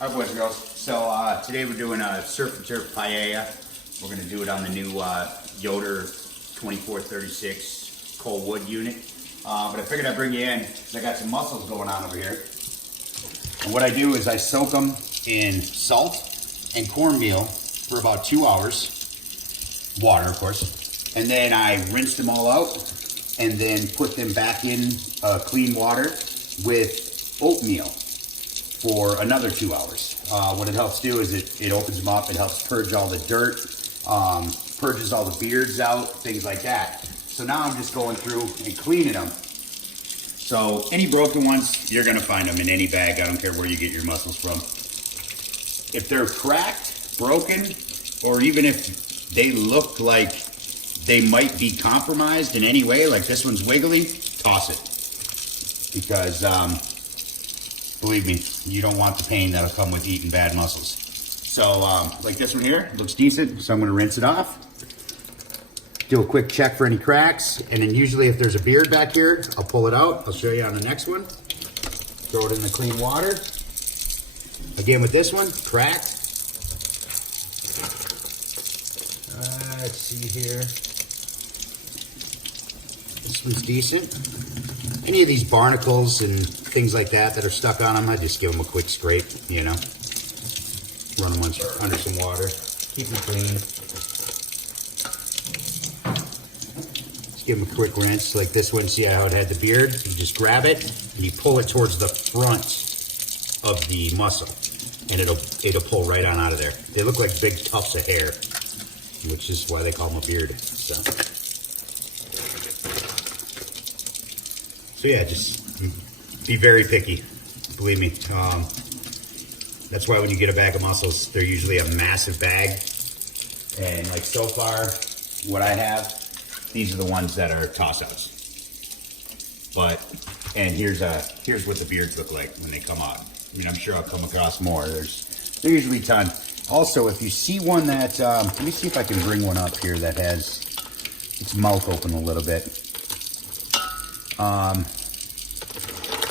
All right, boys and girls. So today we're doing a surf and turf paella. We're going to do it on the new Yoder 2436 coal wood unit. But I figured I'd bring you in because I got some mussels going on over here. And what I do is I soak them in salt and cornmeal for about 2 hours. Water, of course. And then I rinse them all out and then put them back in clean water with oatmeal for another 2 hours. What it helps do is it opens them up, it helps purge all the dirt, purges all the beards out, things like that. So now I'm just going through and cleaning them. So any broken ones, you're gonna find them in any bag. I don't care where you get your mussels from. If they're cracked, broken, or even if they look like they might be compromised in any way, like this one's wiggly, toss it. Because believe me, you don't want the pain that'll come with eating bad mussels. So like this one here, looks decent, so I'm gonna rinse it off. Do a quick check for any cracks, and then usually if there's a beard back here, I'll pull it out. I'll show you on the next one. Throw it in the clean water. Again with this one, cracked. Let's see here. This one's decent. Any of these barnacles and things like that that are stuck on them, I just give them a quick scrape, you know. Run them under some water. Keep them clean. Give them a quick rinse, like this one. See how it had the beard? You just grab it and you pull it towards the front of the mussel, and it'll pull right on out of there. They look like big tufts of hair, which is why they call them a beard. So yeah, just be very picky. Believe me. That's why when you get a bag of mussels, they're usually a massive bag. And like so far, what I have, these are the ones that are toss-outs. And here's what the beards look like when they come out. I mean, I'm sure I'll come across more. They're usually a ton. Also, if you see one that, let me see if I can bring one up here that has its mouth open a little bit.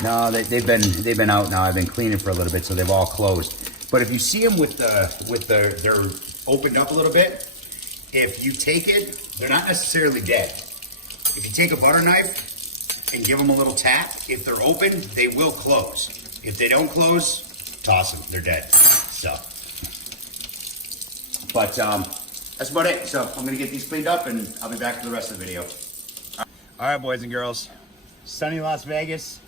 No, they've been out now. I've been cleaning for a little bit, so they've all closed. But if you see them they're opened up a little bit, if you take it, they're not necessarily dead. If you take a butter knife and give them a little tap, if they're open, they will close. If they don't close, toss them. They're dead. So, but that's about it. So I'm gonna get these cleaned up, and I'll be back for the rest of the video. All right, boys and girls. Sunny Las Vegas.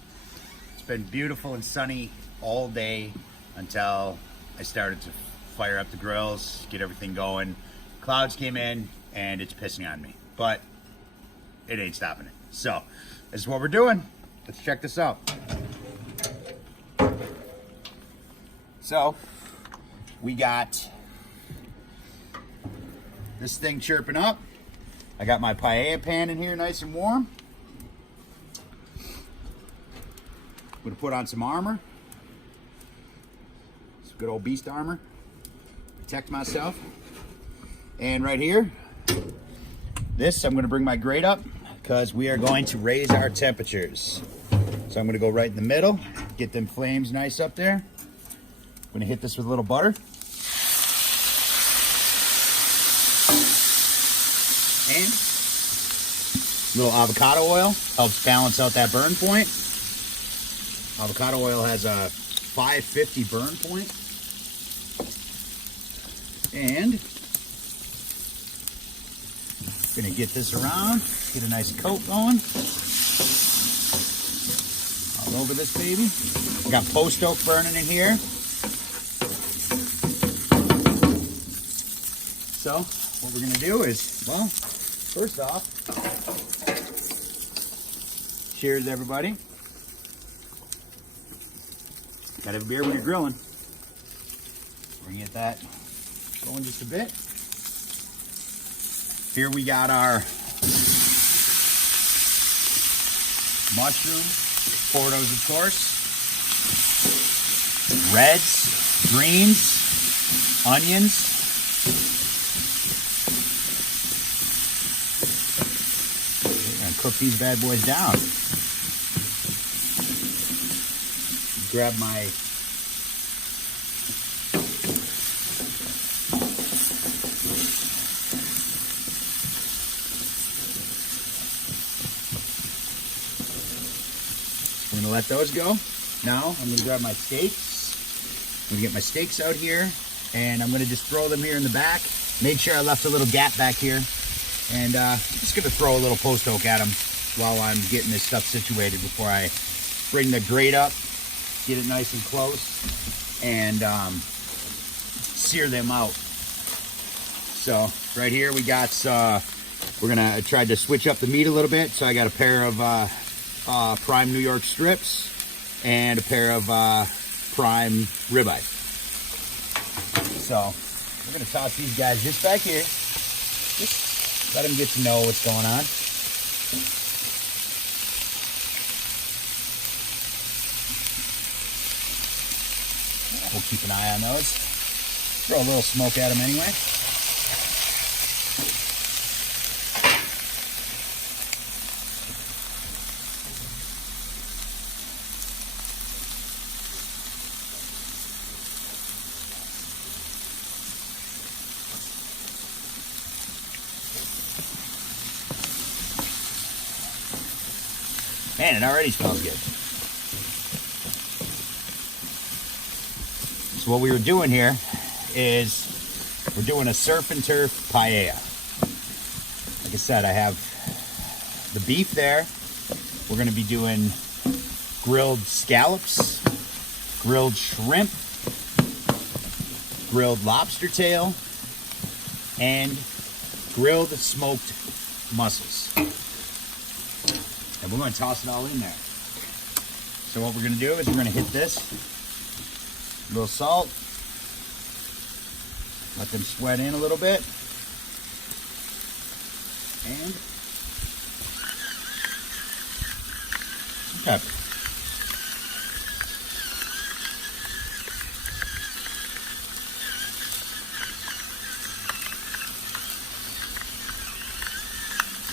It's been beautiful and sunny all day until I started to fire up the grills, get everything going. Clouds came in and it's pissing on me, but it ain't stopping it. So this is what we're doing. Let's check this out. So we got this thing chirping up. I got my paella pan in here nice and warm. I'm gonna put on some armor. Some good old beast armor. Protect myself. And right here, I'm gonna bring my grate up because we are going to raise our temperatures. So I'm gonna go right in the middle, get them flames nice up there. I'm gonna hit this with a little butter. And a little avocado oil, helps balance out that burn point. Avocado oil has a 550 burn point. And gonna get this around, get a nice coat going. All over this baby. We got post oak burning in here. So what we're gonna do is, well, first off, cheers everybody. Gotta have a beer when you're grilling. We're gonna get that going just a bit. Here we got our mushroom, portos of course, reds, greens, onions, and cook these bad boys down. Grab my I'm gonna let those go. Now I'm gonna grab my steaks. I'm gonna get my steaks out here, and I'm gonna just throw them here in the back. Made sure I left a little gap back here, and just gonna throw a little post oak at them while I'm getting this stuff situated before I bring the grate up, get it nice and close, and sear them out. So right here we got, we're gonna try to switch up the meat a little bit. So I got a pair of prime New York strips and a pair of prime ribeye. So we're gonna toss these guys just back here. Just let them get to know what's going on. We'll keep an eye on those. Throw a little smoke at them anyway. Man, it already smells good. So what we were doing here is we're doing a surf and turf paella. Like I said, I have the beef there. We're going to be doing grilled scallops, grilled shrimp, grilled lobster tail, and grilled smoked mussels. And we're going to toss it all in there. So what we're going to do is we're going to hit this. A little salt. Let them sweat in a little bit. And some pepper.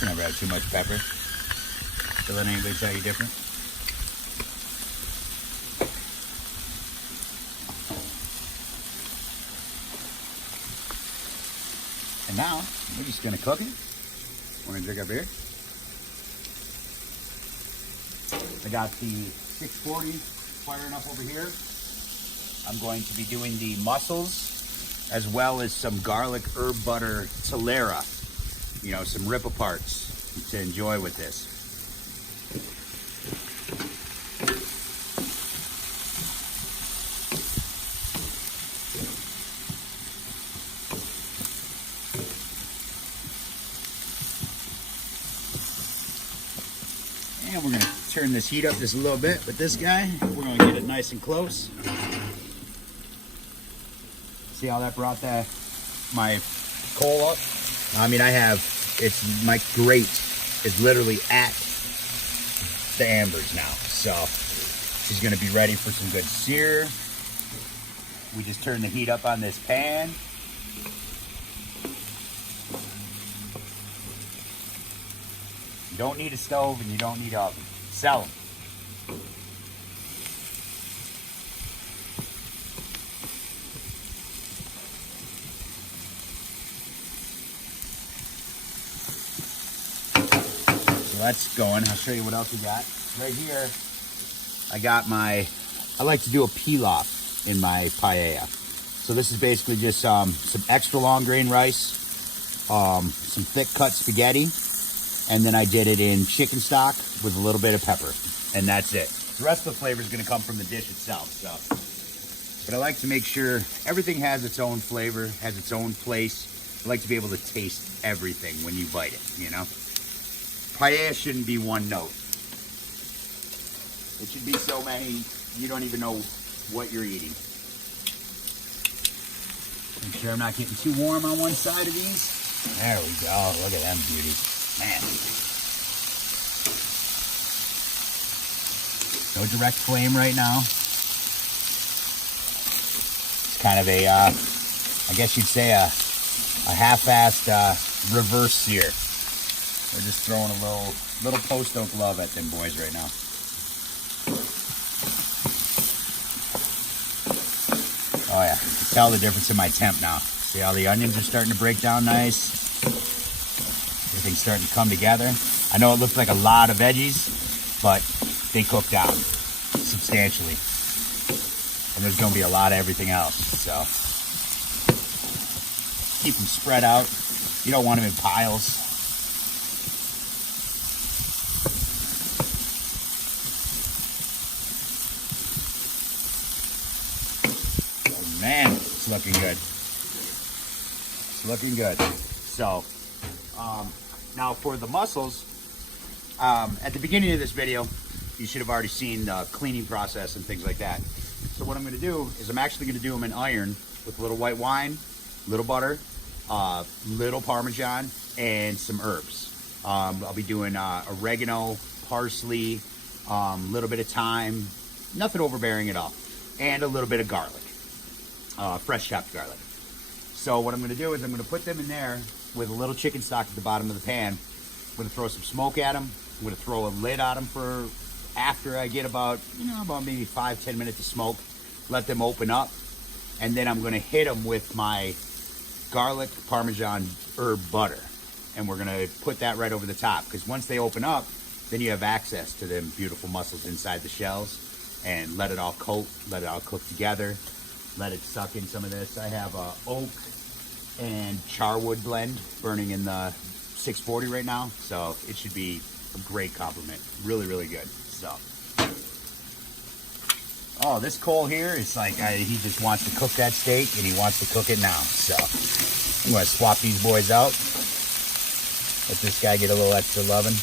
You never have too much pepper. Don't let anybody tell you different. And now, we're just gonna cook it. We're gonna drink our beer. I got the 640 firing up over here. I'm going to be doing the mussels as well as some garlic herb butter tolera. You know, some rip aparts to enjoy with this. And we're going to turn this heat up just a little bit with this guy. We're going to get it nice and close. See how that brought my coal up? I mean, my grate is literally at the ambers now. So she's going to be ready for some good sear. We just turn the heat up on this pan. You don't need a stove and you don't need an oven. Sell them. So that's going. I'll show you what else we got. Right here, I like to do a pilaf in my paella. So this is basically just some extra long grain rice, some thick cut spaghetti, and then I did it in chicken stock with a little bit of pepper, and that's it. The rest of the flavor is going to come from the dish itself. So, but I like to make sure everything has its own flavor, has its own place. I like to be able to taste everything when you bite it, you know? Paella shouldn't be one note. It should be so many, you don't even know what you're eating. Make sure I'm not getting too warm on one side of these. There we go. Look at them beauties. Man. No direct flame right now. It's kind of a, I guess you'd say a half-assed reverse sear. We're just throwing a little post oak love at them boys right now. Oh yeah, you can tell the difference in my temp now. See how the onions are starting to break down nice? Everything's starting to come together. I know it looks like a lot of veggies, but they cook down. substantially. And there's going to be a lot of everything else. So keep them spread out. You don't want them in piles. Oh, man, it's looking good. It's looking good. So now for the mussels, at the beginning of this video, you should have already seen the cleaning process and things like that. So what I'm going to do is I'm actually going to do them in iron with a little white wine, little butter, little Parmesan, and some herbs. I'll be doing oregano, parsley, little bit of thyme, nothing overbearing at all, and a little bit of garlic, fresh chopped garlic. So what I'm going to do is I'm going to put them in there with a little chicken stock at the bottom of the pan. I'm going to throw some smoke at them. I'm going to throw a lid on them for after I get about maybe 5-10 minutes of smoke. Let them open up, and then I'm going to hit them with my garlic Parmesan herb butter, and we're going to put that right over the top, because once they open up, then you have access to them beautiful mussels inside the shells, and let it all coat, let it all cook together, let it suck in some of this. I have a oak and charwood blend burning in the 640 right now, so it should be a great compliment. Really, really good. So, oh, this coal here is like, he just wants to cook that steak, and he wants to cook it now. So I'm going to swap these boys out. Let this guy get a little extra loving.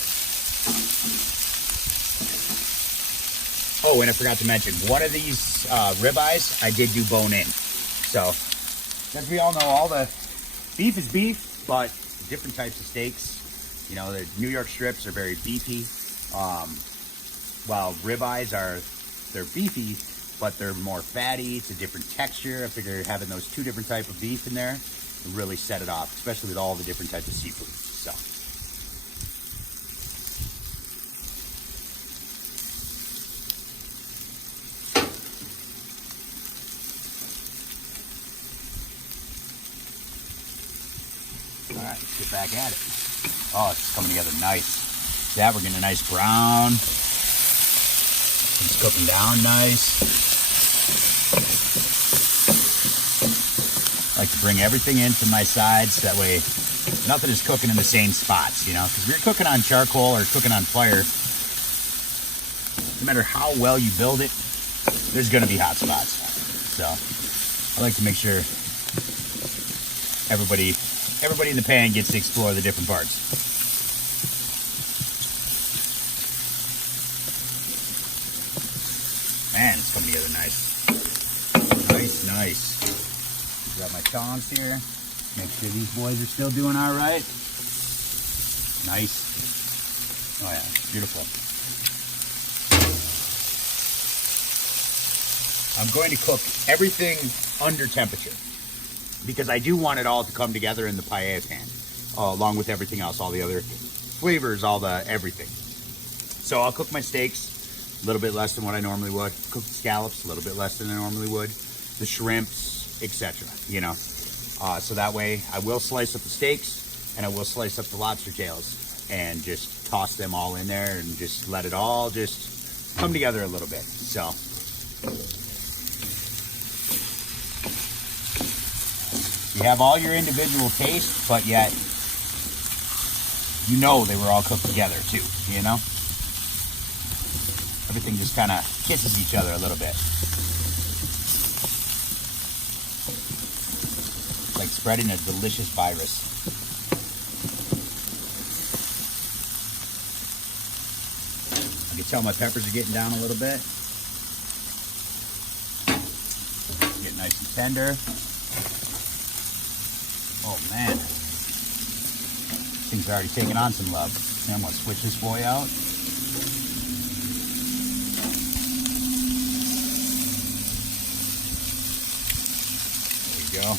Oh, and I forgot to mention, one of these ribeyes I did do bone in. So, as we all know, all the beef is beef, but different types of steaks. You know, the New York strips are very beefy, while ribeyes they're beefy, but they're more fatty. It's a different texture. I figure having those two different types of beef in there will really set it off, especially with all the different types of seafood. So. All right, let's get back at it. Oh, it's coming together nice. See that? We're getting a nice brown. It's cooking down nice. I like to bring everything into my sides. That way nothing is cooking in the same spots, you know? Because if you're cooking on charcoal or cooking on fire, no matter how well you build it, there's going to be hot spots. So I like to make sure everybody in the pan gets to explore the different parts. Man, it's coming together nice. Nice. Got my tongs here. Make sure these boys are still doing all right. Nice. Oh yeah, beautiful. I'm going to cook everything under temperature, because I do want it all to come together in the paella pan, along with everything else, all the other flavors, all the everything. So I'll cook my steaks a little bit less than what I normally would. Cook the scallops a little bit less than I normally would. The shrimps, etc. You know, so that way I will slice up the steaks and I will slice up the lobster tails and just toss them all in there and just let it all just come together a little bit. So. You have all your individual tastes, but yet you know they were all cooked together too, you know? Everything just kind of kisses each other a little bit. It's like spreading a delicious virus. I can tell my peppers are getting down a little bit. Get nice and tender. Oh man, things are already taking on some love. I'm gonna switch this boy out. There we go.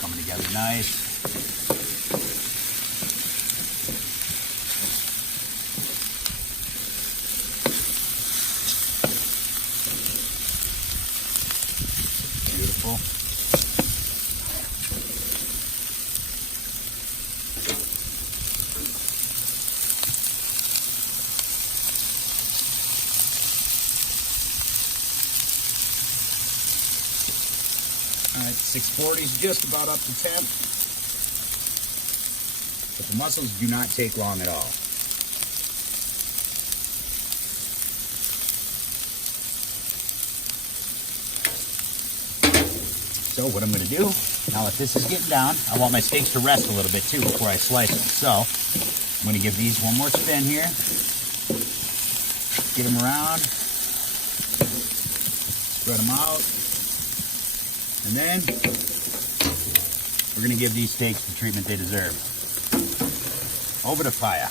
Coming together nice. 640 is just about up to temp. But the mussels do not take long at all. So what I'm going to do, now that this is getting down, I want my steaks to rest a little bit too before I slice them. So I'm going to give these one more spin here. Get them around. Spread them out. And then we're going to give these steaks the treatment they deserve. Over to Paella.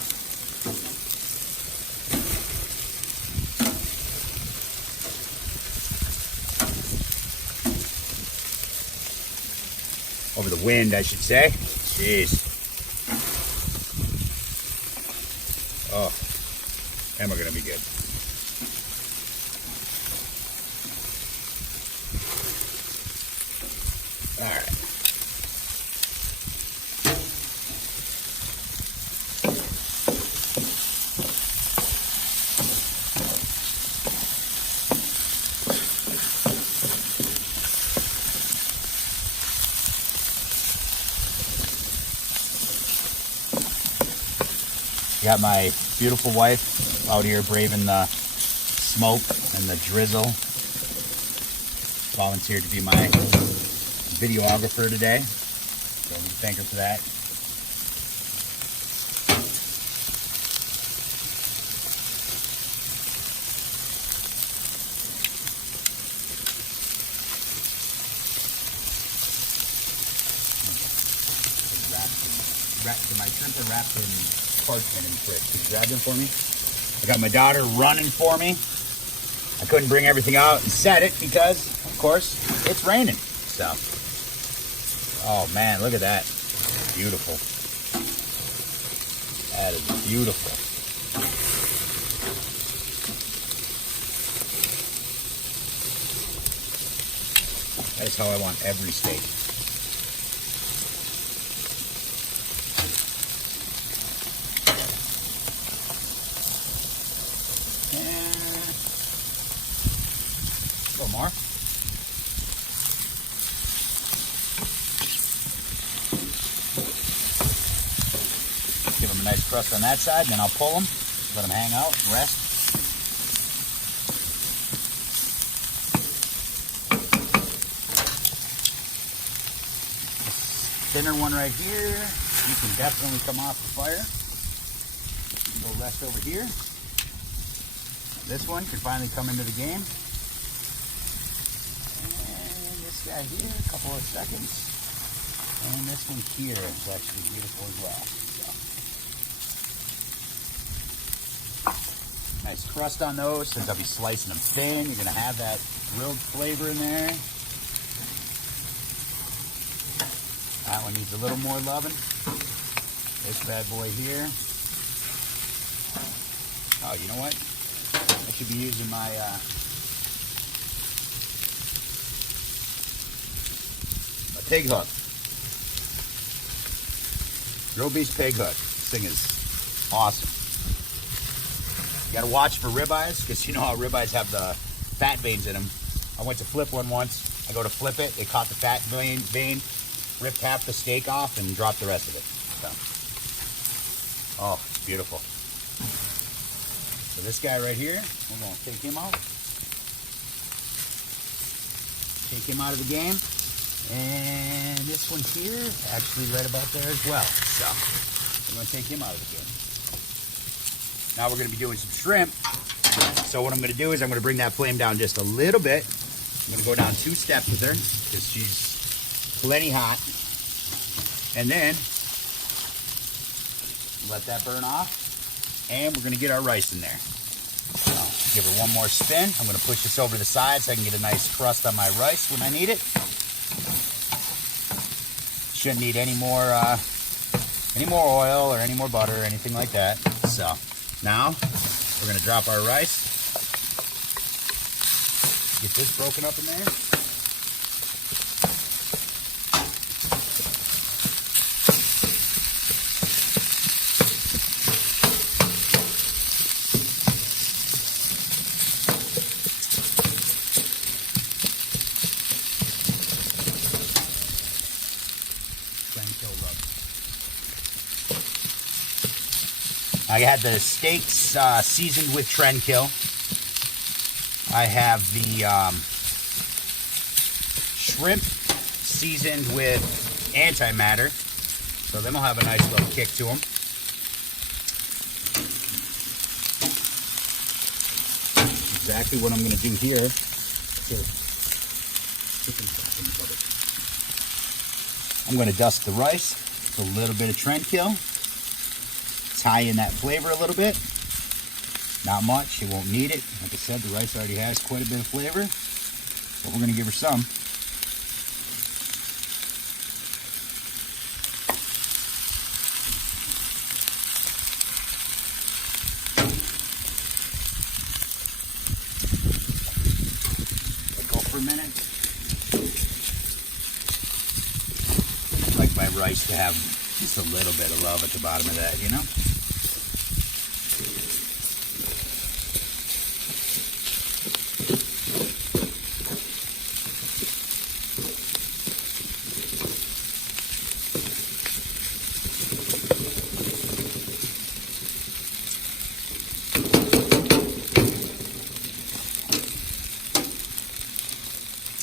Over the wind, I should say. Jeez. Oh, and we're gonna be good. All right. Got my beautiful wife out here braving the smoke and the drizzle. Volunteered to be my videographer today. So we thank her for that. My shrimp are wrapped in parchment and Chris. Could you grab them for me? I got my daughter running for me. I couldn't bring everything out and set it because, of course, it's raining. So, oh man, look at that. Beautiful. That is beautiful. That is how I want every steak. More. Give them a nice crust on that side, and then I'll pull them, let them hang out and rest. This thinner one right here, you can definitely come off the fire. Go rest over here. This one can finally come into the game. Guy here, a couple of seconds, and this one here is actually beautiful as well. So. Nice crust on those, since I'll be slicing them thin. You're going to have that grilled flavor in there. That one needs a little more loving. This bad boy here. Oh, you know what? I should be using my pig hook. Grill Beast pig hook. This thing is awesome. You gotta watch for ribeyes, because you know how ribeyes have the fat veins in them. I went to flip one once. I go to flip it. They caught the fat vein, ripped half the steak off, and dropped the rest of it. So. Oh, it's beautiful. So this guy right here, we're gonna take him out. Take him out of the game. And this one here, actually right about there as well. So, I'm going to take him out of the game. Now we're going to be doing some shrimp. So what I'm going to do is I'm going to bring that flame down just a little bit. I'm going to go down 2 steps with her, because she's plenty hot. And then, let that burn off. And we're going to get our rice in there. So, give her one more spin. I'm going to push this over to the side so I can get a nice crust on my rice when I need it. Shouldn't need any more oil or any more butter or anything like that. So now we're gonna drop our rice. Get this broken up in there. Trendkill rub. I had the steaks seasoned with Trendkill. I have the shrimp seasoned with antimatter, so then we'll have a nice little kick to them. Exactly what I'm going to do here. I'm going to dust the rice with a little bit of Trendkill, tie in that flavor a little bit. Not much, it won't need it. Like I said, the rice already has quite a bit of flavor, but we're going to give her some. Let go for a minute. I like my rice to have just a little bit of love at the bottom of that, you know?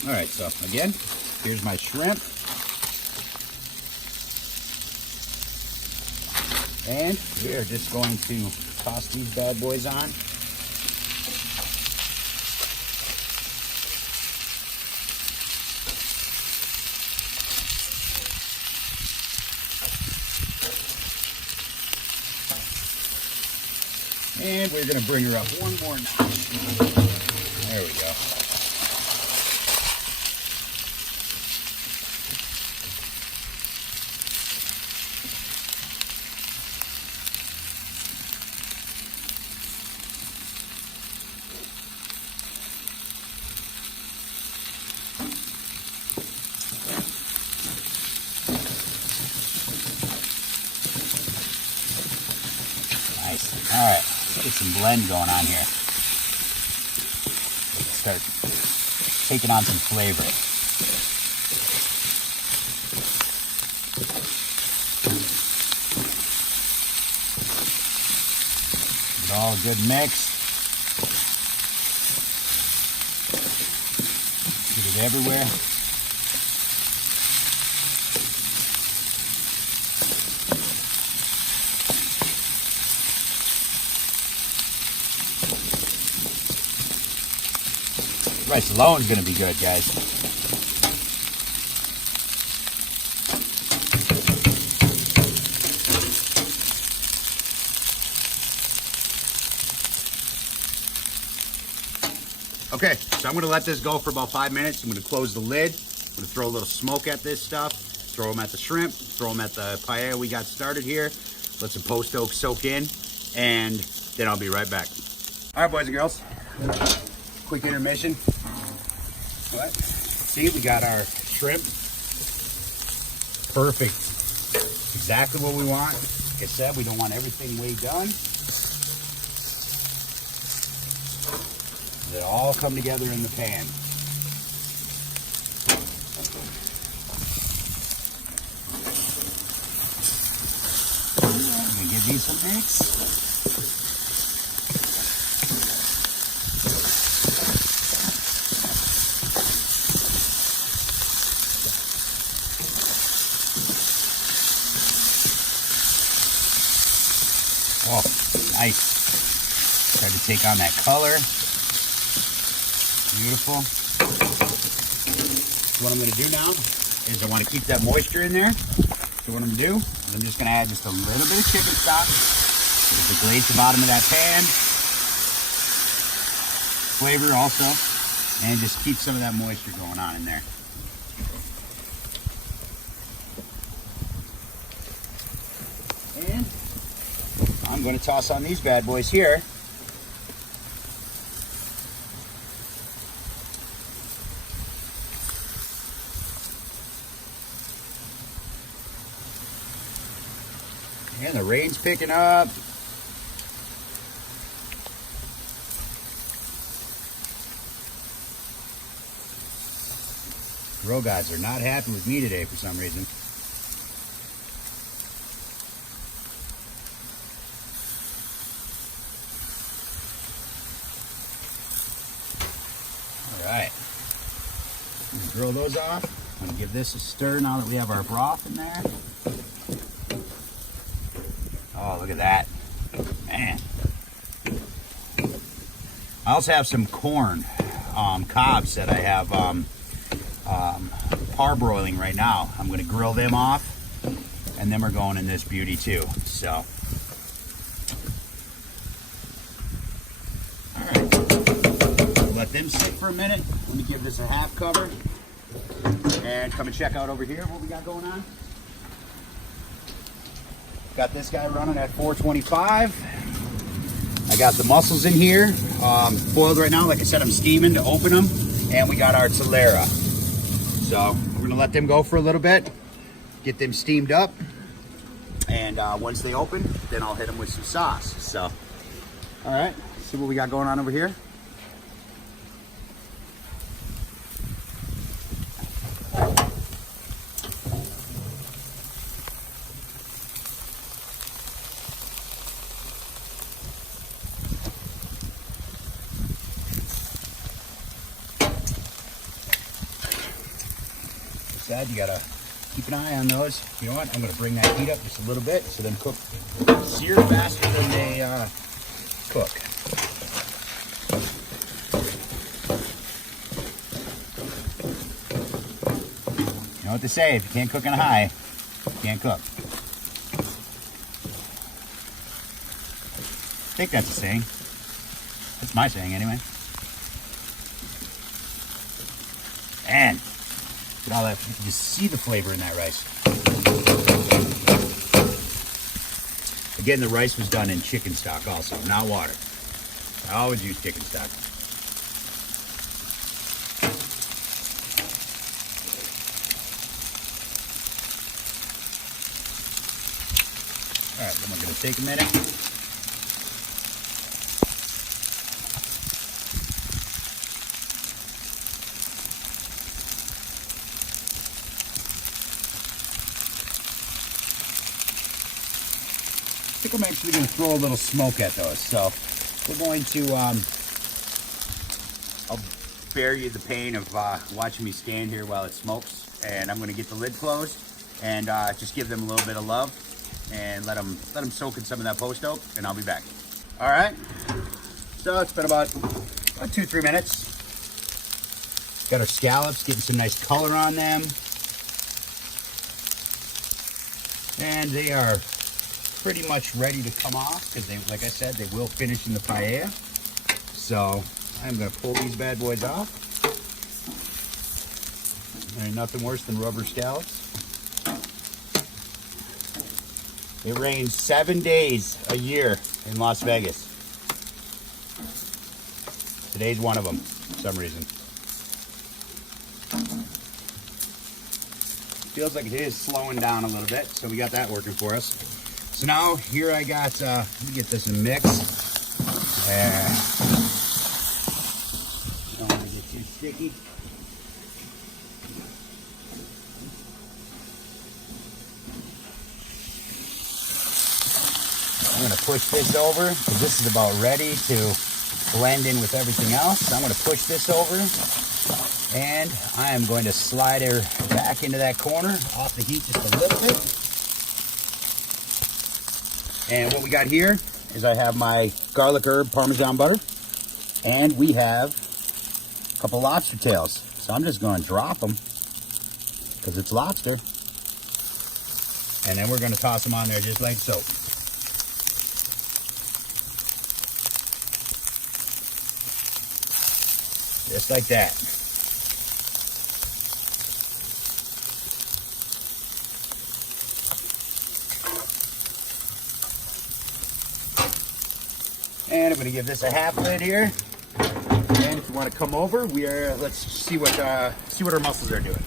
All right, so again, here's my shrimp. And we are just going to toss these bad boys on. And we're going to bring her up one more notch. There we go. Nice. All right, let's get some blend going on here. Let's start taking on some flavor. Get all a good mix. Get it everywhere. Rice alone is going to be good, guys. Okay, so I'm going to let this go for about 5 minutes. I'm going to close the lid. I'm going to throw a little smoke at this stuff. Throw them at the shrimp. Throw them at the paella we got started here. Let some post oak soak in, and then I'll be right back. All right, boys and girls. Quick intermission. But see, we got our shrimp. Perfect. Exactly what we want. Like I said, we don't want everything way done. They all come together in the pan. Let me give these some mix. Oh, nice. Try to take on that color. Beautiful. So what I'm going to do now is I want to keep that moisture in there. So what I'm going to do is I'm just going to add just a little bit of chicken stock. Just glaze the bottom of that pan. Flavor also. And just keep some of that moisture going on in there. And I'm going to toss on these bad boys here. And the rain's picking up. Grill gods are not happy with me today for some reason. throw those off. I'm gonna give this a stir now that we have our broth in there. Oh, look at that, man. I also have some corn cobs that I have parboiling right now. I'm gonna grill them off, and then we're going in this beauty too. So, all right, let them sit for a minute. Let me give this a half cover, and come and check out over here what we got going on. Got this guy running at 425. I got the mussels in here, boiled right now. Like I said, I'm steaming to open them, and we got our Tolera. So we're gonna let them go for a little bit, get them steamed up, and once they open, then I'll hit them with some sauce. So, all right, see what we got going on over here. You gotta keep an eye on those. You know what? I'm gonna bring that heat up just a little bit so them sear faster than they cook. You know what they say? If you can't cook on a high, you can't cook. I think that's a saying. That's my saying anyway. And all that, you can just see the flavor in that rice. Again, the rice was done in chicken stock also, not water. I always use chicken stock. All right, then we're gonna take a minute. I think I'm actually going to throw a little smoke at those. So we're going to, I'll spare you the pain of watching me stand here while it smokes. And I'm going to get the lid closed and just give them a little bit of love and let them soak in some of that post oak, and I'll be back. All right. So it's been about 2-3 minutes. Got our scallops, getting some nice color on them. And they are pretty much ready to come off because they, like I said, they will finish in the paella. So I'm going to pull these bad boys off. There ain't nothing worse than rubber scallops. It rains 7 days a year in Las Vegas. Today's one of them for some reason. Feels like it is slowing down a little bit, so we got that working for us. So now here I got, let me get this in mix. Don't want to get too sticky. I'm going to push this over because this is about ready to blend in with everything else. So I'm going to push this over and I am going to slide her back into that corner off the heat just a little bit. And what we got here is I have my garlic herb Parmesan butter, and we have a couple lobster tails. So I'm just going to drop them because it's lobster. And then we're going to toss them on there just like so. Just like that. And I'm going to give this a half lid here. And if you want to come over, let's see what our mussels are doing.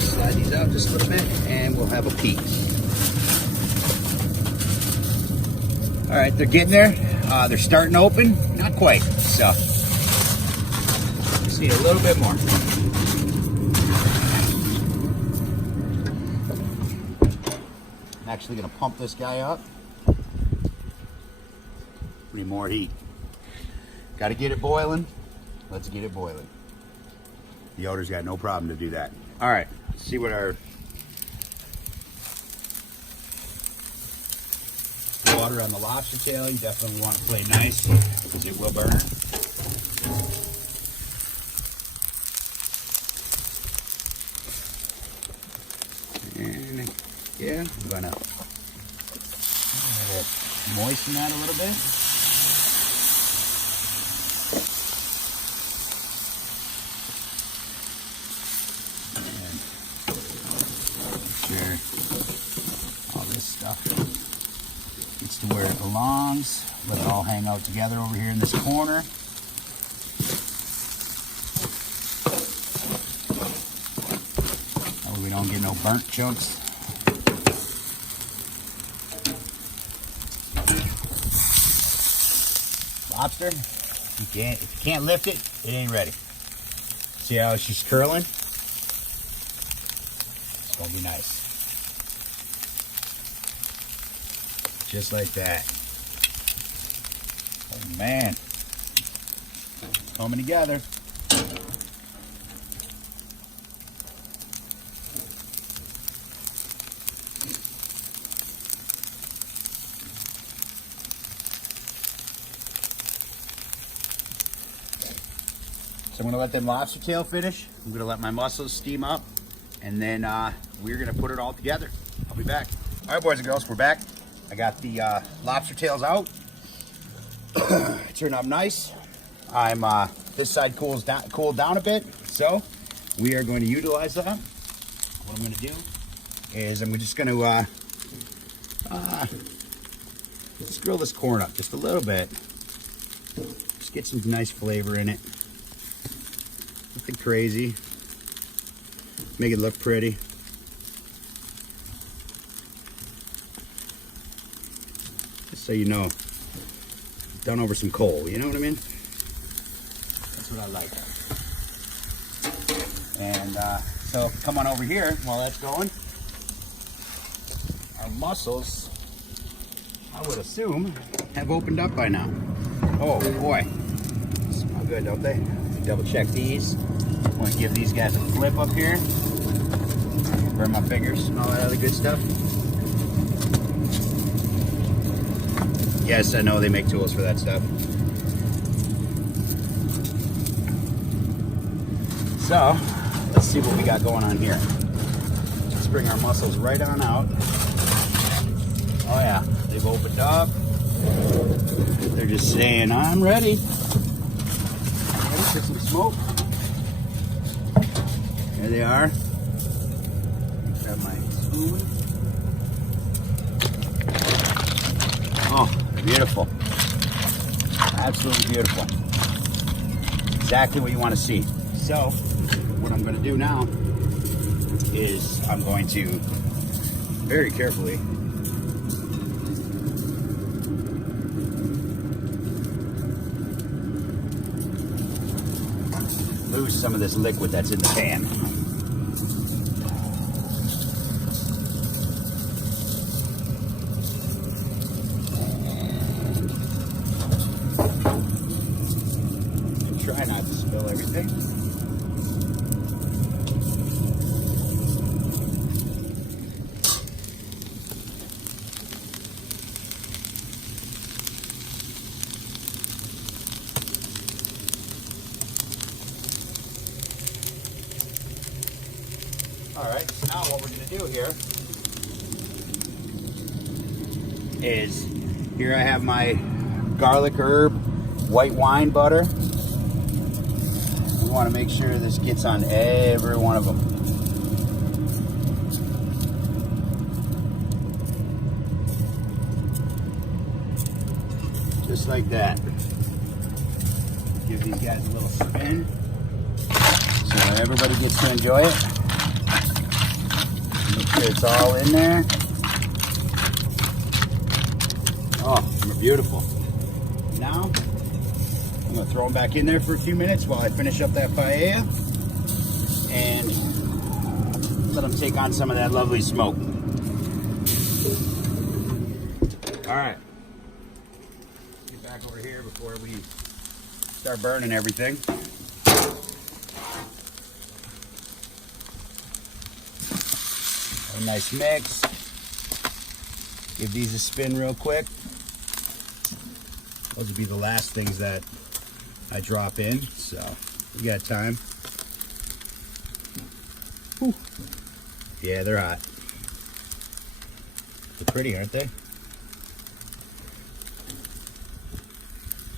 Slide these out just a little bit, and we'll have a peek. All right, they're getting there. They're starting to open, not quite. So just need a little bit more. I'm actually going to pump this guy up. We need more heat. Got to get it boiling. Let's get it boiling. The Yoder's got no problem to do that. All right, let's see what our water on the lobster tail. You definitely want to play nice because it will burn. And yeah, I'm gonna moisten that a little bit. And make sure all this stuff gets to where it belongs. Let it all hang out together over here in this corner. That way we don't get no burnt chunks. Lobster, if you can't lift it, it ain't ready. See how she's curling? It's gonna be nice. Just like that. Oh man, coming together. So I'm gonna let them lobster tail finish. I'm gonna let my mussels steam up, and then we're gonna put it all together. I'll be back. All right, boys and girls, we're back. I got the lobster tails out. Turned out nice. I'm this side cooled down a bit, so we are going to utilize that. What I'm going to do is I'm just going to just grill this corn up just a little bit. Just get some nice flavor in it. Nothing crazy. Make it look pretty. Just so you know, done over some coal, you know what I mean? That's what I like. And so come on over here while that's going. Our mussels, I would assume, have opened up by now. Oh boy, smell good, don't they? Double check these. I want to give these guys a flip up here. Burn my fingers and all that other good stuff. Yes, I know they make tools for that stuff. So, let's see what we got going on here. Let's bring our mussels right on out. Oh yeah, they've opened up. They're just saying, I'm ready. Ready for some smoke. There they are. Grab my spoon. Oh, beautiful. Absolutely beautiful. Exactly what you want to see. So, what I'm going to do now is I'm going to very carefully lose some of this liquid that's in the pan. Try not to spill everything. All right, so now what we're going to do here is, here I have my garlic herb white wine butter. We want to make sure this gets on every one of them. Just like that. Give these guys a little spin so everybody gets to enjoy it. Make sure it's all in there. Oh, they're beautiful. Now, I'm going to throw them back in there for a few minutes while I finish up that paella and let them take on some of that lovely smoke. All right. Get back over before we start burning everything. A nice mix. Give these a spin real quick. Those will be the last things that I drop in, so we got time. Whew. Yeah, they're hot. They're pretty, aren't they?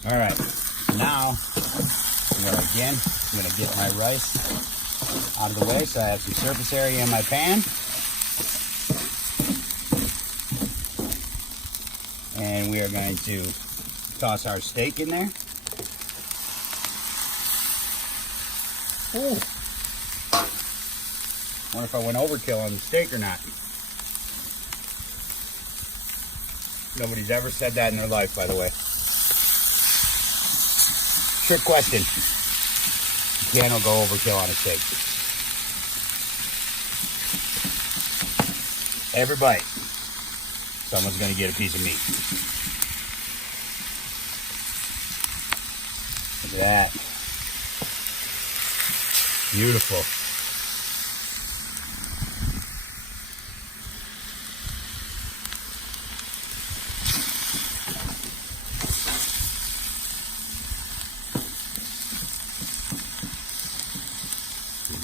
All right, now I'm gonna get my rice out of the way so I have some surface area in my pan. And we are going to toss our steak in there. Ooh. Wonder if I went overkill on the steak or not. Nobody's ever said that in their life, by the way. Trick question. You can't go overkill on a steak. Every bite, someone's going to get a piece of meat. Look at that. Beautiful.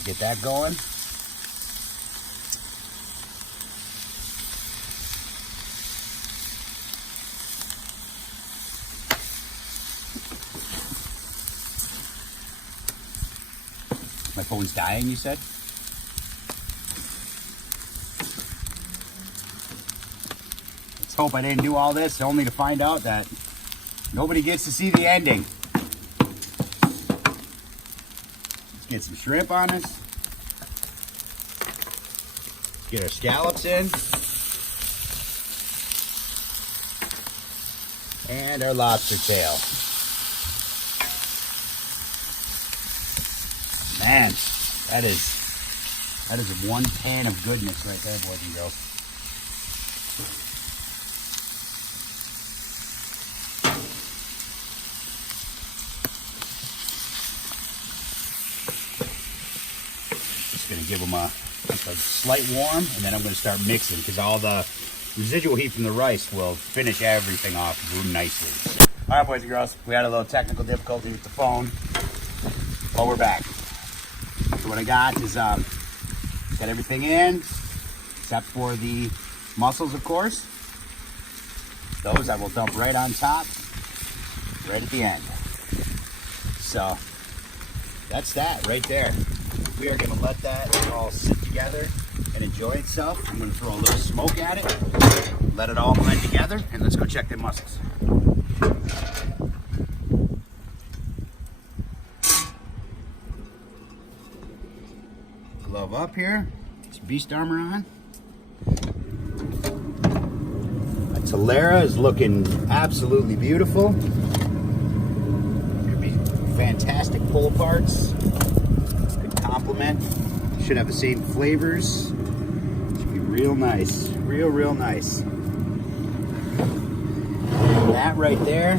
Get that going. My phone's dying, you said? Let's hope I didn't do all this only to find out that nobody gets to see the ending. Let's get some shrimp on us. Get our scallops in. And our lobster tail. Man, that is one pan of goodness right there, boys and girls. Just gonna give them a slight warm, and then I'm gonna start mixing because all the residual heat from the rice will finish everything off real nicely. All right, boys and girls, we had a little technical difficulty with the phone, but we're back. So what I got is got everything in, except for the mussels, of course. Those I will dump right on top, right at the end. So that's that right there. We are gonna let that all sit together and enjoy itself. I'm gonna throw a little smoke at it, let it all blend together, and let's go check the mussels. Glove up here, it's beast armor on. My Talera is looking absolutely beautiful. Gonna be fantastic pull parts. Good complement. Should have the same flavors. Should be real nice, real nice. And that right there,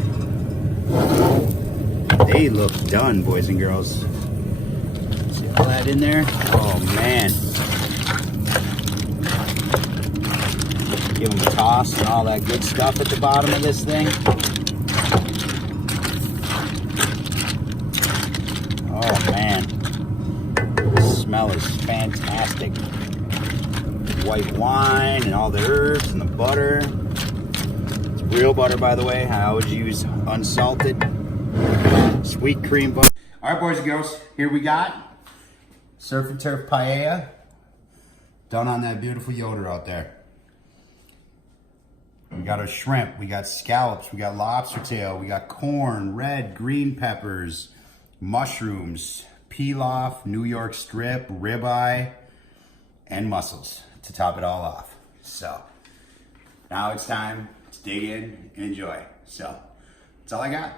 they look done, boys and girls. See all that in there? Oh man. Give them a toss and all that good stuff at the bottom of this thing. Oh man. The smell is fantastic. White wine and all the herbs and the butter. It's real butter, by the way. I always use unsalted sweet cream butter. All right, boys and girls, here we got surf and turf paella done on that beautiful Yoder out there. We got our shrimp, we got scallops, we got lobster tail, we got corn, red, green peppers, mushrooms, pilaf, New York strip, ribeye, and mussels to top it all off. So now it's time to dig in and enjoy. So that's all I got.